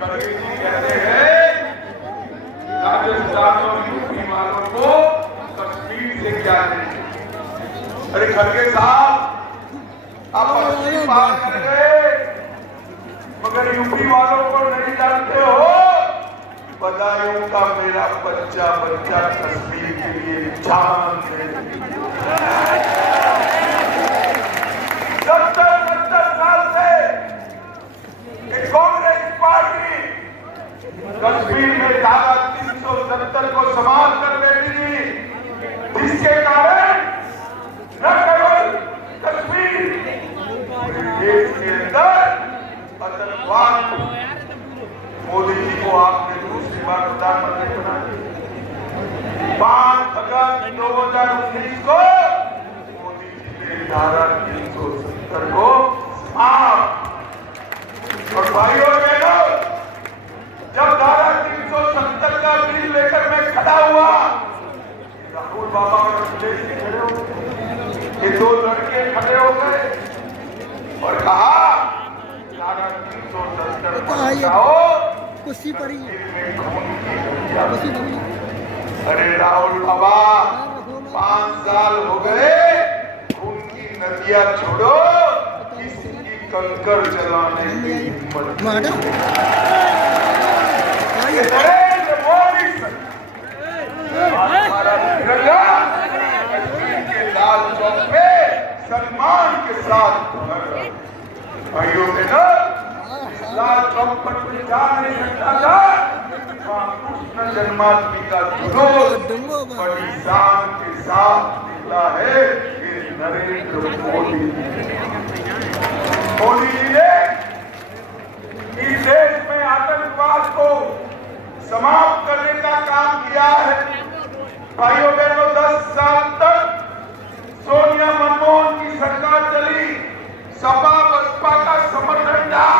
खड़गे जी कहते हैं राजस्थान और यूपी वालों को कश्मीर से क्या नहीं। अरे खड़गे साहब, आप 80 पार कर गए मगर यूपी वालों को नहीं जानते हो। बदायूं का मेरा बच्चा बच्चा कश्मीर के लिए जान दे। 70 साल से कांग्रेस पार्टी कश्मीर में धारा 370 को समाप्त कर देती थी, जिसके कारण न केवल कश्मीर देश के अंदर आतंकवाद, मोदी जी को आपने दूसरी बार प्रधानमंत्री बना दिया। 5 अगस्त 2019 को मोदी जी ने धारा 370 को समाप्त। और भाइयों और बहनों, जब धारा 370 का बिल लेकर मैं खड़ा हुआ, राहुल बाबा और अखिलेश जी खड़े हो गए, ये 2 लड़के खड़े हो गए और कहा धारा 370 हटाओ, कुर्सी पड़ी। अरे राहुल बाबा, 5 साल हो गए, खून की नदियां छोड़ो, किसी की कंकर जलाने की हिम्मत। नरेंद्र मोदी हमारा तिरंगा के लाल चौक पे सम्मान के साथ भाइयों ने ना लाल चौक पर कोई जा नहीं सकता था। कृष्ण जन्माष्टमी का जुलूस बड़ी शान के साथ निकला है। ये नरेंद्र मोदी जी ने इस देश में आतंकवाद को समाप्त करने का काम किया है। भाइयों बहनों, 10 साल तक सोनिया मनमोहन की सरकार चली, सपा बसपा का समर्थन था।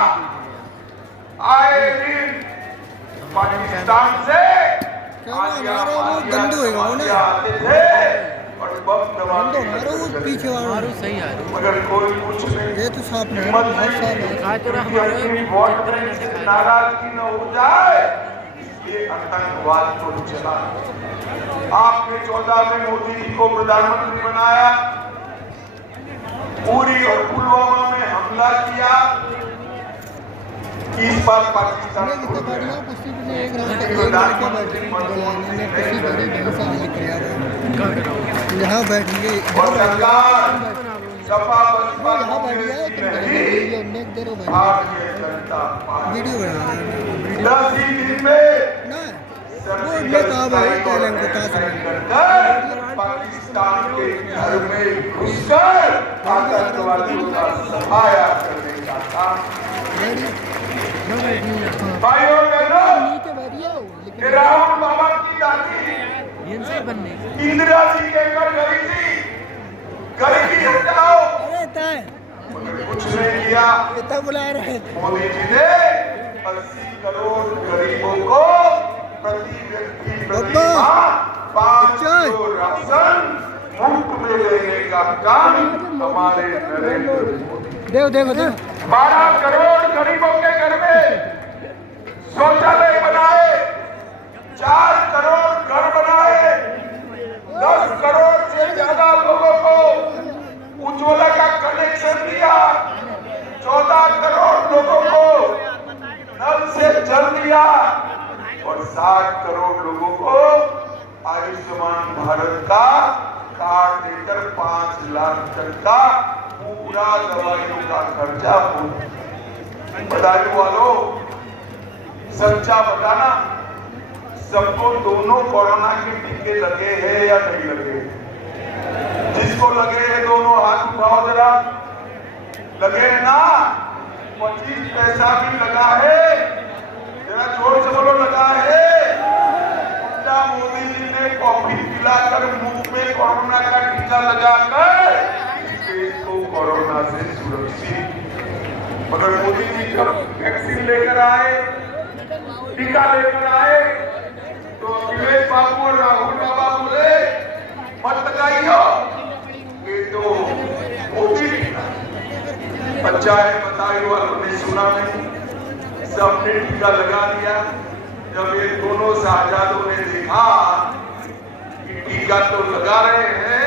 आए दिन पाकिस्तान से आते थे और बम दबाते पीछे वाला सही है, मगर कोई कुछ नहीं। ये तो साफ नहीं नाराजगी न हो जाए, इसलिए आतंकवाद को चला। आपने 14 में मोदी जी को प्रधानमंत्री बनाया, उरी और पुलवामा में हमला किया। इस बार पाकिस्तान यहाँ बैठेंगे और सरकार सपा बसपा भारतीय जनता पार्टी वीडियो बना 10 ही दिन में पाकिस्तान के घर में घुसकर आतंकवादियों का सफाया करने का काम। भाइयों बहनों, राहुल बाबा की दादी इंदिरा जी कहकर गई थी गरीबी हटाओ, मगर कुछ नहीं किया। बुला रहे मोदी जी ने 80 करोड़ गरीबों को प्रति व्यक्ति प्रति माह 5 किलो राशन मुफ्त में लेने का काम हमारे नरेंद्र मोदी। देखो 12 करोड़ गरीबों के घर में शौचालय बनाए, 4 करोड़ घर बनाए, 10 करोड़ से ज्यादा लोगों को उज्ज्वला का कनेक्शन दिया, 14 करोड़ लोगों को नल से जल दिया और 60 करोड़ लोगों को आयुष्मान भारत का कार्ड देकर 5 लाख तक का पूरा दवाइयों का खर्चा हो। बदायूं वालों, सच्चा बताना, सबको दोनों कोरोना के टीके लगे हैं या नहीं लगे? जिसको लगे हैं दोनों हाथ उठाओ जरा। लगे हैं ना? 25 पैसा भी लगा है, जरा जोर से बोलो लगा है। उल्टा मोदी जी ने कॉफी पिलाकर मुंह में कोरोना का टीका लगाकर देश को कोरोना से सुरक्षित। मगर मोदी जी जब वैक्सीन लेकर आए, टीका लेकर आए, तो अखिलेश बाबू और राहुल बाबा बोले मत लगाइयो, ये तो मोदी बच्चा है, बदायूं वालों ने सुना नहीं। सबने टीका लगा दिया। जब ये दोनों साहजादों ने देखा कि टीका तो लगा रहे हैं,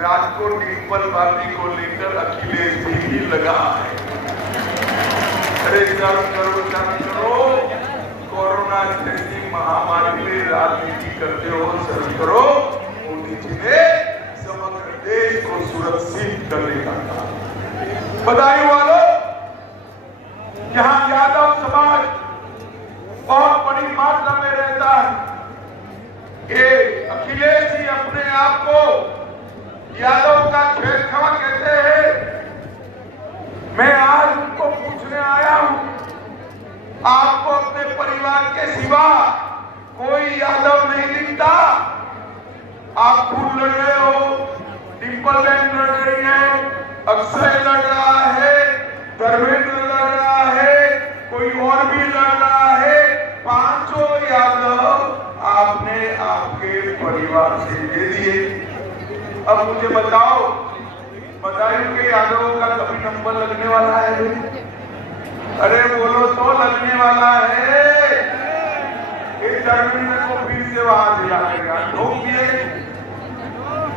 राजकोट डिम्पल बाबी को लेकर अखिलेश भी लगा है। अरे करो, कोरोना जैसी महामारी में राजनीति करते हो, सर करो। मोदी जी ने समग्र देश को सुरक्षित करने का काम। बधाई वालों, यहाँ यादव समाज बहुत बड़ी मात्रा में रहता है। ये अखिलेश जी अपने आप को यादव का खेलखा कहते हैं। मैं आज उनको पूछने आया हूं, आपको अपने परिवार के सिवा कोई यादव नहीं दिखता? आप खुद लड़ रहे हो, डिम्पल बहन लड़ रही है, अक्षय लड़ रहा है, धर्मेंद्र लड़ रहा है, कोई और भी लड़ रहा है। पांचों यादव आपने आपके परिवार से दे दिए। अब मुझे बताओ, बदायूं के यादवों का कभी नंबर लगने वाला है? अरे बोलो तो, लगने वाला है। इस धर्मेंद्र को फिर से वहां दिला ठोक दिए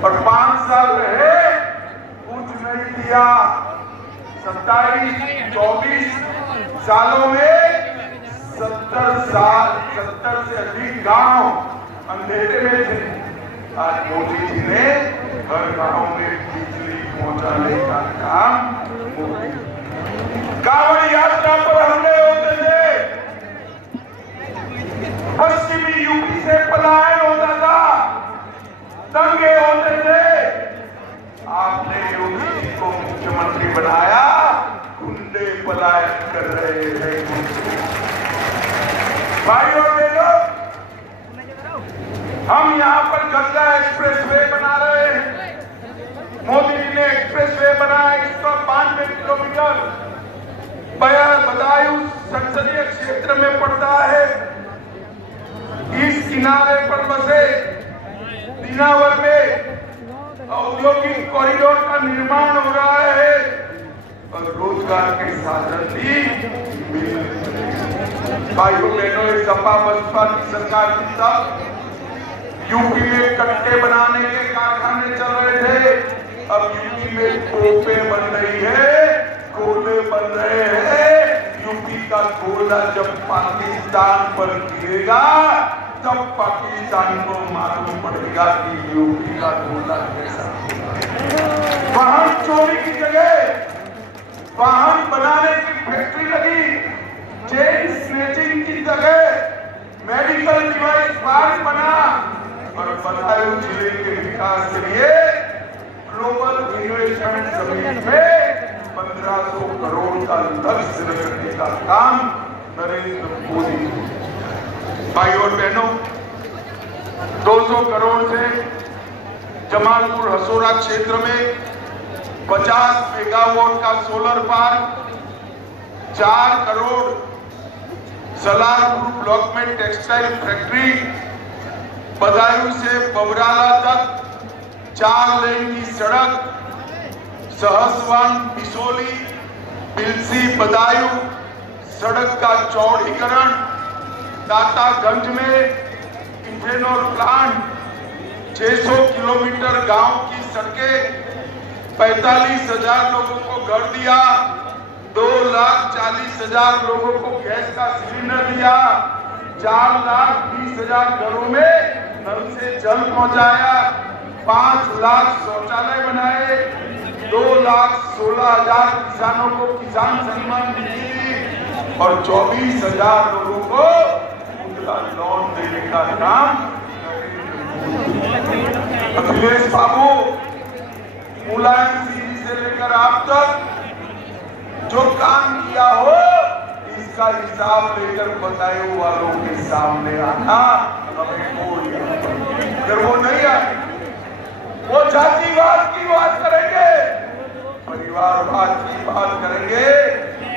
और 5 साल रहे, कुछ नहीं दिया। 27-24 सालों में 70 से अधिक गांव अंधेरे में थे। आज मोदी जी ने हर गांव में बिजली पहुंचाने का काम। कांवड़ यात्रा पर हमले होते थे, पश्चिमी यूपी से पलायन होता था, दंगे होते थे। आपने योगी जी को मुख्यमंत्री बनाया, गुंडे पलायन कर रहे हैं। भाइयों बहनों, हम यहाँ पर गंगा एक्सप्रेसवे बना रहे हैं। मोदी जी ने एक्सप्रेसवे बनाया 192 किलोमीटर। बदायूं संसदीय क्षेत्र में पड़ता है। इस किनारे पर बसे दीनावर में औद्योगिक कॉरिडोर का निर्माण हो रहा है और रोजगार के साधन भी मिल रहे हैं। भाइयों बहनों, इस सपा बसपा की सरकार की तब यूपी में कट्टे बनाने के कारखाने चल रहे थे, अब यूपी में तोपें बन रही है, गोले बन रहे हैं। यूपी का गोला जब पाकिस्तान पर गिरेगा, तब पाकिस्तान को मालूम पड़ेगा कि यूपी का गोला कैसा होगा। वाहन चोरी की जगह वाहन बनाने की फैक्ट्री लगी, चेन स्नेचिंग की जगह मेडिकल डिवाइस पार्क बना और बदायूं जिले के विकास के लिए ग्लोबल इन्वेस्टमेंट समिट में 1500 करोड़ का लक्ष्य रखने का काम नरेंद्र मोदी। भाइयों और बहनों, 200 करोड़ से जमालपुर हसोरा क्षेत्र में 50 मेगावाट का solar park, 4 crore Salarpur block में टेक्सटाइल फैक्ट्री, बदायूं से बबराला तक 4 लेन की सड़क, सहसवान बिसोली बिलसी बदायूं सड़क का चौड़ीकरण, दातागंज में इथेनॉल प्लांट, 600 किलोमीटर गांव की सड़कें, 45,000 लोगों को घर दिया, 2,40,000 लोगों को गैस का सिलेंडर दिया, 4,20,000 घरों में नल से जल पहुंचाया, 5 लाख शौचालय बनाए, 2,16,000 किसानों को किसान सम्मान निधि और 24,000 लोगों को मुद्रा लोन देने का काम। अखिलेश बाबू, मुलायम सिंह से लेकर आप तक जो काम किया हो, इसका हिसाब लेकर बदायूं वालों के सामने आना हमें कोई अगर वो नहीं आए, वो जातिवाद की बात करेंगे, परिवारवाद की बात करेंगे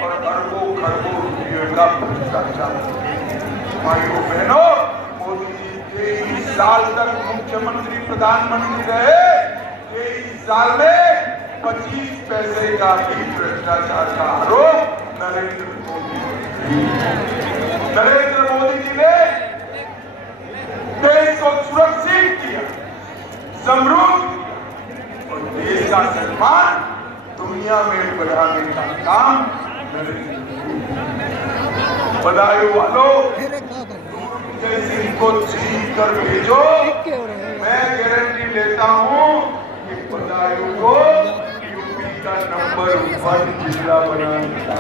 और अरबों खरबों रुपये का भ्रष्टाचार। भाइयों बहनों, मोदी जी 23 साल तक मुख्यमंत्री प्रधानमंत्री रहे, 23 साल में 25 पैसे का भी भ्रष्टाचार का आरोप नरेंद्र मोदी नरेंद्र मोदी जी ने देश को सुरक्षित किया, समृद्ध और देश का सम्मान दुनिया में बढ़ाने का काम नरेंद्र मोदी। बधाई वालों, विजय सिंह को छीन कर भेजो। मैं गारंटी लेता हूं कि बदायूं को यूपी का नंबर 1 जिला बनाने का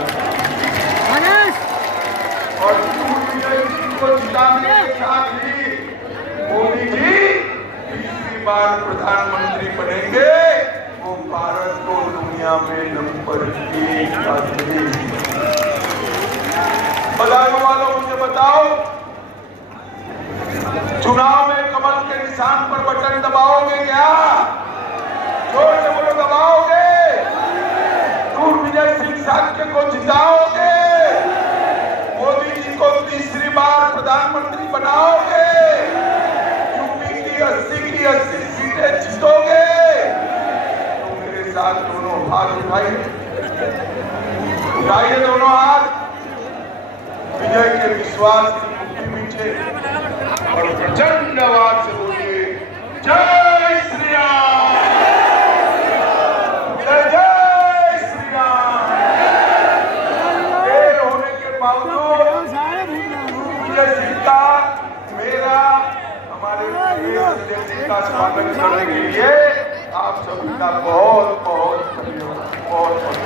और विजय सिंह को जिताने के साथ ही मोदी जी तीसरी बार प्रधानमंत्री बनेंगे। वो भारत को दुनिया में नंबर 1 का देश। बदायूं वालों, मुझे बताओ, चुनाव में कमल के निशान पर बटन दबाओगे क्या? जोर से बोलो, दबाओगे? विजय सिंह साक्य को जिताओगे? मोदी जी को तीसरी बार प्रधानमंत्री बनाओगे? यूपी की 80 की 80 सीटें जीतोगे? तो मेरे साथ दोनों हाथ उठाइए, उठाइए दोनों हाथ, विजय के विश्वास की मुट्ठी मीचे और प्रचंड आवाज से बोलिए, जय श्री राम, जय जय श्री राम। देर होने के बावजूद विजय सिंह का, मेरा, हमारे विजय सिंह का स्वागत करने के लिए आप सभी का बहुत बहुत धन्यवाद, बहुत बहुत।